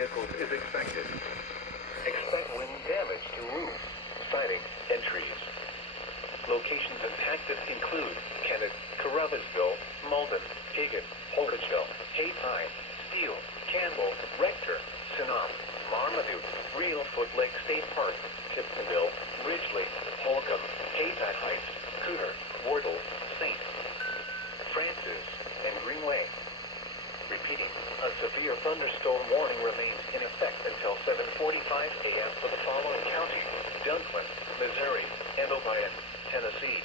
vehicles is expected. Expect wind damage to roofs, siding, and trees. Locations impacted include Kennett, Caruthersville, Malden, Hagan, Holditchville, Hayes High, Steele, Campbell, Rector, Sinop, Marmaduke, Reelfoot Lake State Park, Tiptonville, Ridgely, Holcomb, Hayside Heights, Cooter, Wardle, St. Francis, and Greenway. Repeating, a severe thunderstorm warning remains in effect until 7:45 a.m. for the following counties: Dunklin, Missouri, and Obion, Tennessee.